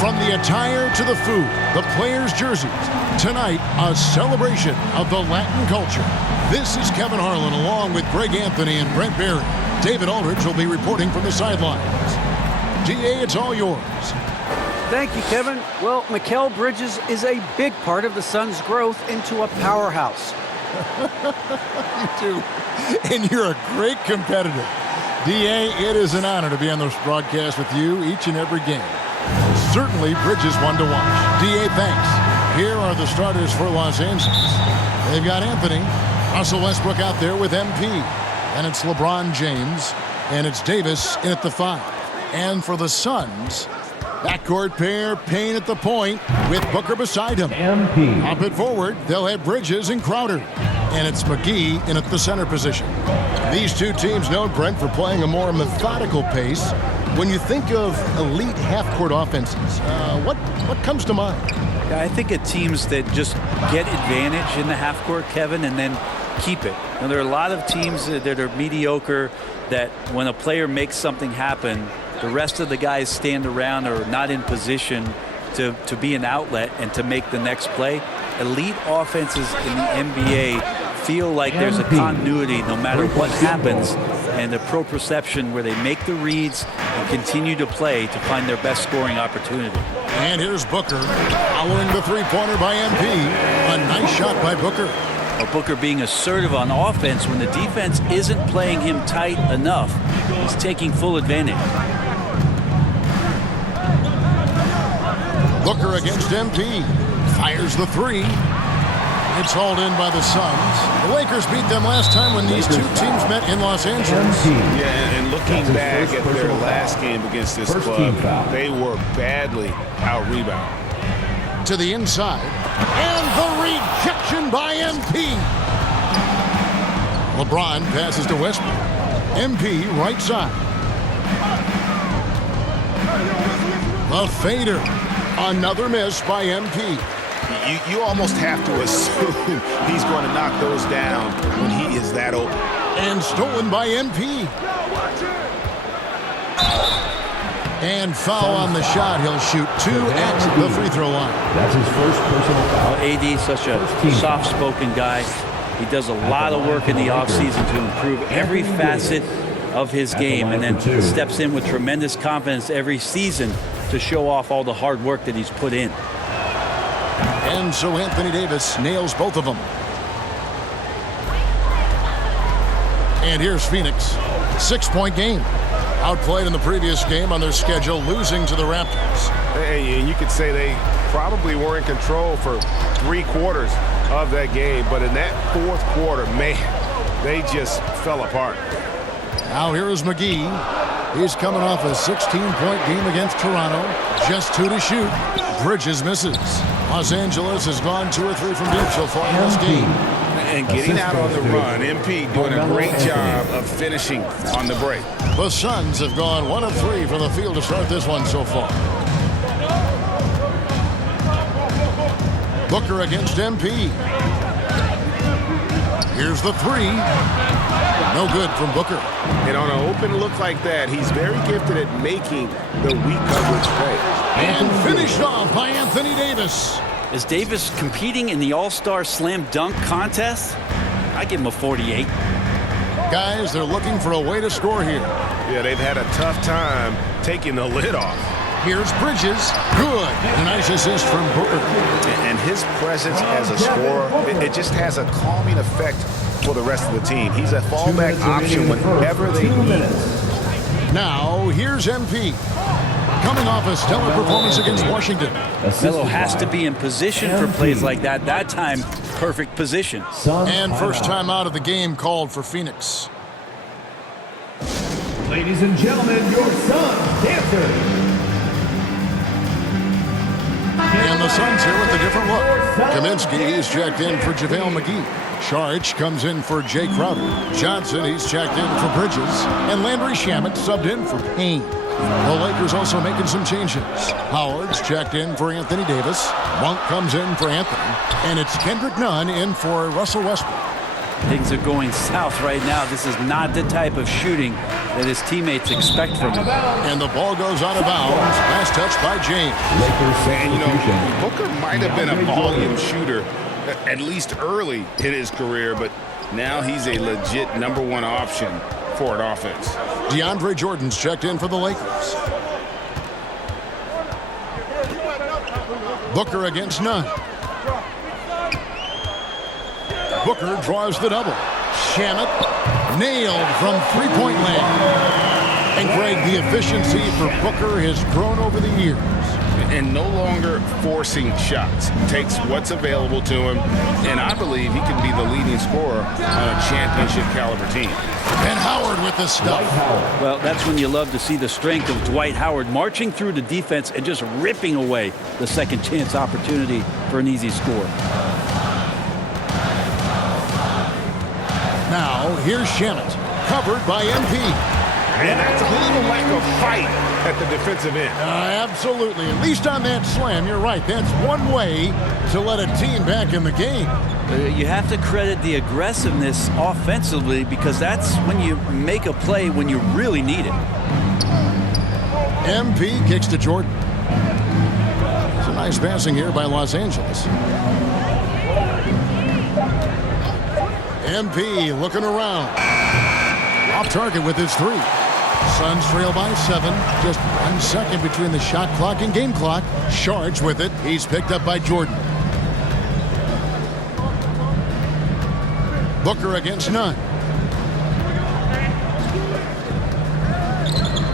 From the attire to the food, the players' jerseys, tonight a celebration of the Latin culture. This is Kevin Harlan along with Greg Anthony and Brent Barry. David Aldridge will be reporting from the sidelines. DA, it's all yours. Thank you, Kevin. Well, Mikal Bridges is a big part of the Suns' growth into a powerhouse. You do. And you're a great competitor. DA, it is an honor to be on this broadcast with you each and every game. Certainly, Bridges one to watch. DA, thanks. Here are the starters for Los Angeles. They've got Anthony, Russell Westbrook out there with MP. And it's LeBron James. And it's Davis in at the 5. And for the Suns, backcourt pair, Payne at the point with Booker beside him. MP. Up it forward, they'll have Bridges and Crowder. And it's McGee in at the center position. These two teams known, Brent, for playing a more methodical pace. When you think of elite half-court offenses, what comes to mind? Yeah, I think of teams that just get advantage in the half-court, Kevin, and then keep it. And there are a lot of teams that are mediocre that when a player makes something happen, the rest of the guys stand around or not in position to be an outlet and to make the next play. Elite offenses in the NBA feel like there's a continuity no matter what happens, and the proprioception where they make the reads and continue to play to find their best scoring opportunity. And here's Booker following the three-pointer by MP. A nice shot by Booker. Well, Booker being assertive on offense when the defense isn't playing him tight enough. He's taking full advantage. Booker against MP. Fires the three. It's hauled in by the Suns. The Lakers beat them last time when these two teams met in Los Angeles. Yeah, and looking back at their last game against this club, they were badly out-rebounded. To the inside. And the rejection by MP. LeBron passes to Westbrook. MP right side. The fader. Another miss by MP. You almost have to assume he's going to knock those down when he is that open. And stolen by MP. And foul on the shot. He'll shoot 2 at the free throw line. That's his first personal foul. AD, such a soft-spoken guy. He does a lot of work in the offseason to improve every facet of his game, and then steps in with tremendous confidence every season to show off all the hard work that he's put in. And so Anthony Davis nails both of them. And here's Phoenix. 6-point game. Outplayed in the previous game on their schedule, losing to the Raptors. Hey, and you could say they probably were in control for 3 quarters of that game, but in that 4th quarter, man, they just fell apart. Now here is McGee. He's coming off a 16-point game against Toronto. Just 2 to shoot. Bridges misses. Los Angeles has gone 2 or 3 from deep so far in this game. And getting out on the run, MP doing a great job of finishing on the break. The Suns have gone 1 of 3 from the field to start this one so far. Booker against MP. Here's the 3. No good from Booker. And on an open look like that, he's very gifted at making the weak coverage play. And finished off by Anthony Davis. Is Davis competing in the All-Star Slam Dunk contest? I give him a 48. Guys, they're looking for a way to score here. Yeah, they've had a tough time taking the lid off. Here's Bridges. Good. Nice assist from Booker. And his presence as a scorer, it just has a calming effect for the rest of the team. He's a fallback option whenever they need. Now, here's MP. Coming off a stellar performance against Washington. Melo has to be in position for plays like that. That time, perfect position. And first time out of the game called for Phoenix. Ladies and gentlemen, your Suns dancer. And the Suns here with a different look. Kaminsky, he's checked in for JaVale McGee. Saric comes in for Jay Crowder. Johnson, he's checked in for Bridges. And Landry Shamet subbed in for Payne. The Lakers also making some changes. Howard's checked in for Anthony Davis. Monk comes in for Anthony. And it's Kendrick Nunn in for Russell Westbrook. Things are going south right now. This is not the type of shooting that his teammates expect from him. And the ball goes out of bounds. Last touch by James. Lakers And, you substitution. know, Booker might have been a volume shooter at least early in his career, but now he's a legit #1 option for an offense. DeAndre Jordan's checked in for the Lakers. Booker against Nunn. Booker draws the double. Shamet nailed from three-point land. And Greg, the efficiency for Booker has grown over the years. And no longer forcing shots. Takes what's available to him, and I believe he can be the leading scorer on a championship caliber team. And Howard with the stuff. Well, that's when you love to see the strength of Dwight Howard marching through the defense and just ripping away the second chance opportunity for an easy score. Now, here's Shamet, covered by MP. And that's a little lack of fight at the defensive end. Absolutely. At least on that slam, you're right. That's one way to let a team back in the game. You have to credit the aggressiveness offensively because that's when you make a play when you really need it. MP kicks to Jordan. It's a nice passing here by Los Angeles. MP looking around. Off target with his three. Suns trail by 7. Just 1 second between the shot clock and game clock. Sharge with it. He's picked up by Jordan. Booker against Nunn.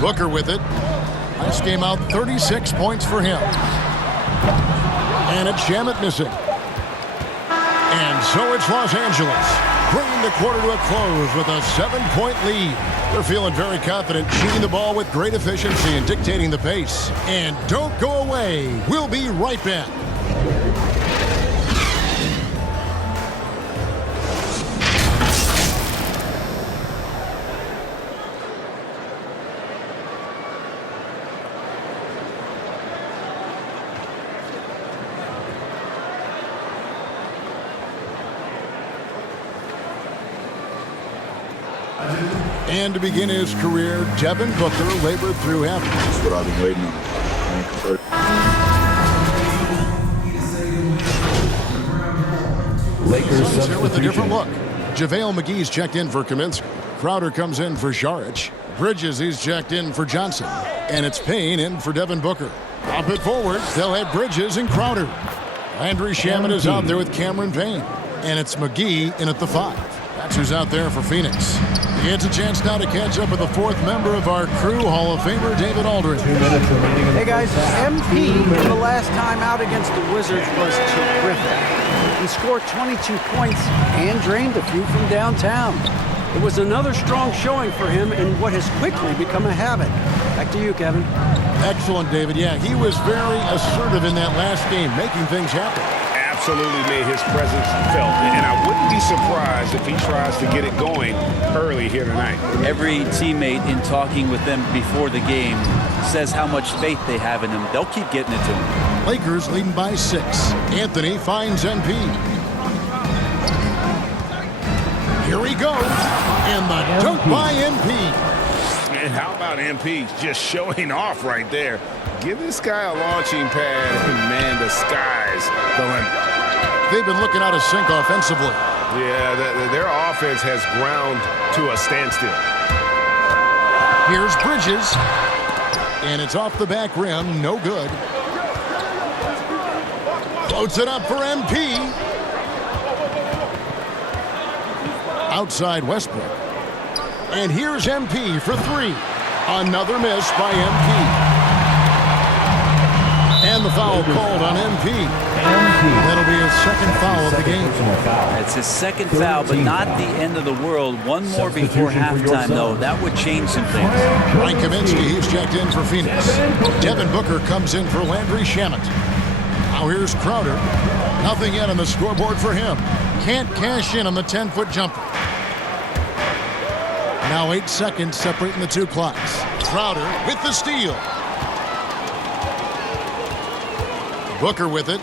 Booker with it. Last game out, 36 points for him. And it's Shamet missing. And so it's Los Angeles, bringing the quarter to a close with a 7-point lead. They're feeling very confident, shooting the ball with great efficiency and dictating the pace. And don't go away. We'll be right back. And to begin his career, Devin Booker labored through half. That's what I've been waiting on. Lakers Suns here with a different substitution. look. JaVale McGee's checked in for Kaminsky. Crowder comes in for Saric. Bridges, he's checked in for Johnson. And it's Payne in for Devin Booker. Up it forwards, they'll have Bridges and Crowder. Landry Shamet is out there with Cameron Payne. And it's McGee in at the 5. That's who's out there for Phoenix. He gets a chance now to catch up with the 4th member of our crew, Hall of Famer David Aldridge. 2 minutes remaining in the Hey guys, first half. MP in the last time out against the Wizards was terrific. He scored 22 points and drained a few from downtown. It was another strong showing for him in what has quickly become a habit. Back to you, Kevin. Excellent, David. Yeah, he was very assertive in that last game, making things happen. Absolutely made his presence felt. And I wouldn't be surprised if he tries to get it going early here tonight. Every teammate in talking with them before the game says how much faith they have in him. They'll keep getting it to him. Lakers leading by 6. Anthony finds MP. Here he goes. And the dunk by MP. And how about MP just showing off right there? Give this guy a launching pad, and man, the sky's the limit. They've been looking out of sync offensively. Yeah, their offense has ground to a standstill. Here's Bridges. And it's off the back rim. No good. Floats it up for MP. Outside Westbrook. And here's MP for 3. Another miss by MP. And the foul called on MP. That'll be his second foul of the game. It's his second foul, but not the end of the world. One more before halftime, though. That would change some things. Mike Kaminsky, he's checked in for Phoenix. Devin Booker comes in for Landry Shamet. Now here's Crowder. Nothing yet on the scoreboard for him. Can't cash in on the 10-foot jumper. Now 8 seconds separating the 2 clocks. Crowder with the steal. Booker with it.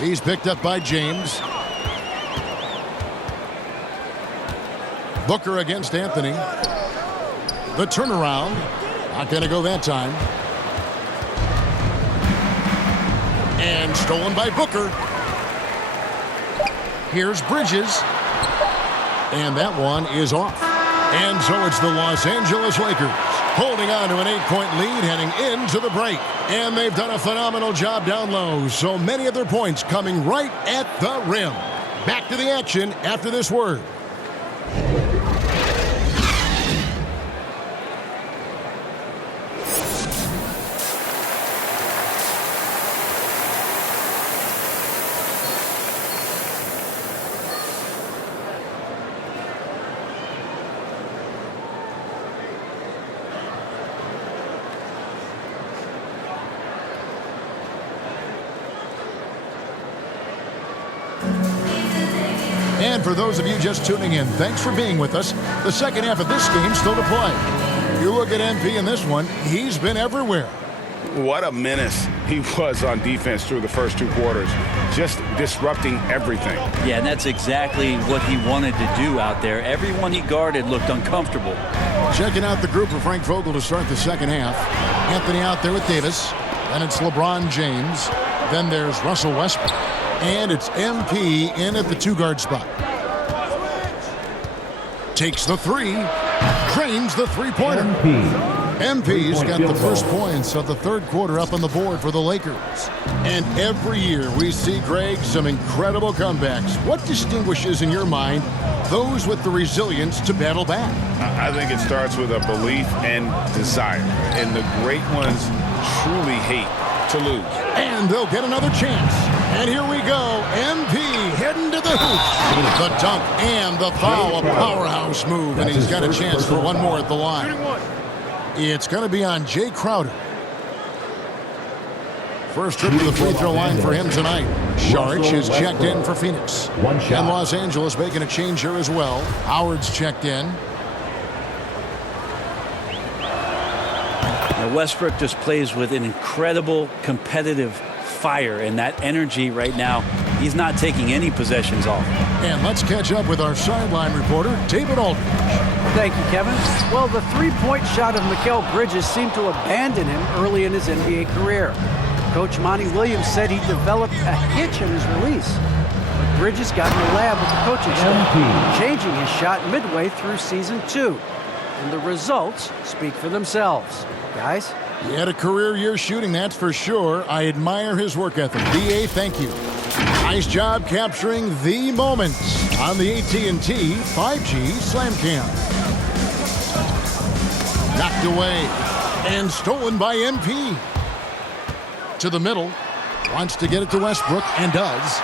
He's picked up by James. Booker against Anthony. The turnaround. Not going to go that time. And stolen by Booker. Here's Bridges. And that one is off. And so it's the Los Angeles Lakers holding on to an 8-point lead heading into the break. And they've done a phenomenal job down low. So many of their points coming right at the rim. Back to the action after this word. And for those of you just tuning in, thanks for being with us. The second half of this game still to play. You look at MP in this one, he's been everywhere. What a menace he was on defense through the first 2 quarters. Just disrupting everything. Yeah, and that's exactly what he wanted to do out there. Everyone he guarded looked uncomfortable. Checking out the group for Frank Vogel to start the second half. Anthony out there with Davis. Then it's LeBron James. Then there's Russell Westbrook. And it's MP in at the 2-guard spot. Takes the 3. Drains the 3-pointer. MP's got the first points of the third quarter up on the board for the Lakers. And every year we see, Greg, some incredible comebacks. What distinguishes, in your mind, those with the resilience to battle back? I think it starts with a belief and desire. And the great ones truly hate to lose. And they'll get another chance. And here we go. MP heading to the hoop. The dunk and the foul. A powerhouse move. And he's got a chance for one more at the line. It's going to be on Jay Crowder. First trip to the free throw line for him tonight. Saric is checked in for Phoenix. And Los Angeles making a change here as well. Howard's checked in. Now Westbrook just plays with an incredible competitive fire, and that energy right now, he's not taking any possessions off. And let's catch up with our sideline reporter, David Aldridge. Thank you, Kevin. Well, the 3-point shot of Mikal Bridges seemed to abandon him early in his NBA career. Coach Monty Williams said he developed a hitch in his release. But Bridges got in the lab with the coaching staff, changing his shot midway through season 2. And the results speak for themselves. Guys? He had a career year shooting, that's for sure. I admire his work ethic. DA, thank you. Nice job capturing the moments on the AT&T 5G Slam Cam. Knocked away and stolen by MP. To the middle. Wants to get it to Westbrook and does.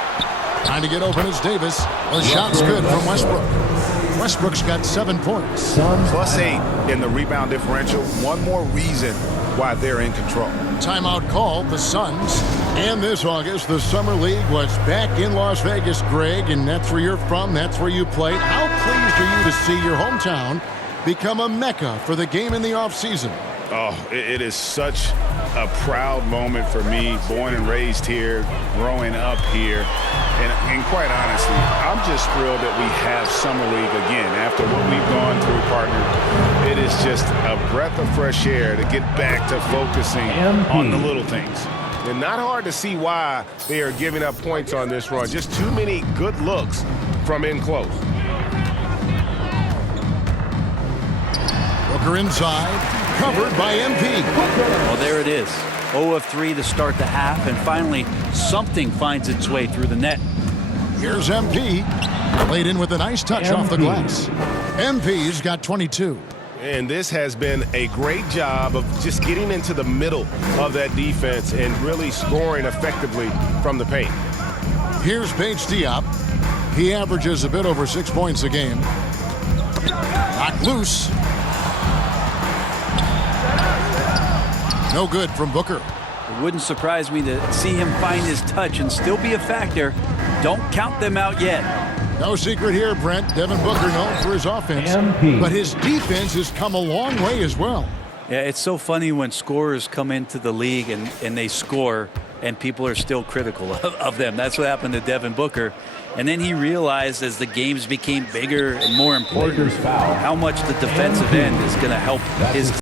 Trying to get open is Davis. The shot's good from Westbrook. Westbrook's got 7 points. +8 in the rebound differential. One more reason why they're in control. Timeout called, the Suns. And this August, the Summer League was back in Las Vegas, Greg, and that's where you're from, that's where you played. How pleased are you to see your hometown become a mecca for the game in the offseason? Oh, it is such a proud moment for me, born and raised here, growing up here. And quite honestly, I'm just thrilled that we have Summer League again. After what we've gone through, partner, it is just a breath of fresh air to get back to focusing on the little things. And not hard to see why they are giving up points on this run. Just too many good looks from in close. Booker inside, covered by MP. Well, there it is. 0 of 3 to start the half, and finally something finds its way through the net. Here's MP. Played in with a nice touch off the glass. MP's got 22. And this has been a great job of just getting into the middle of that defense and really scoring effectively from the paint. Here's Paige Diop. He averages a bit over 6 points a game. Knocked loose. No good from Booker. It wouldn't surprise me to see him find his touch and still be a factor. Don't count them out yet. No secret here, Brent. Devin Booker known for his offense, but his defense has come a long way as well. Yeah, it's so funny when scorers come into the league and they score and people are still critical of them. That's what happened to Devin Booker. And then he realized as the games became bigger and more important Lakers foul. how much the defensive end is going to help his